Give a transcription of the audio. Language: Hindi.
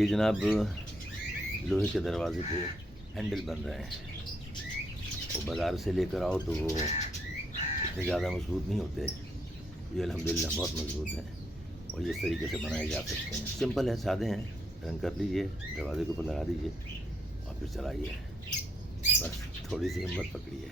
ये जनाब लोहे के दरवाजे पे हैंडल बन रहे हैं। वो बाज़ार से लेकर आओ तो वो इतने ज़्यादा मजबूत नहीं होते। ये अल्हम्दुलिल्लाह बहुत मजबूत हैं और ये इस तरीके से बनाए जा सकते हैं। सिंपल है, सादे हैं। रंग कर लीजिए, दरवाजे के ऊपर लगा दीजिए और फिर चलाइए। बस थोड़ी सी हिम्मत पकड़िए।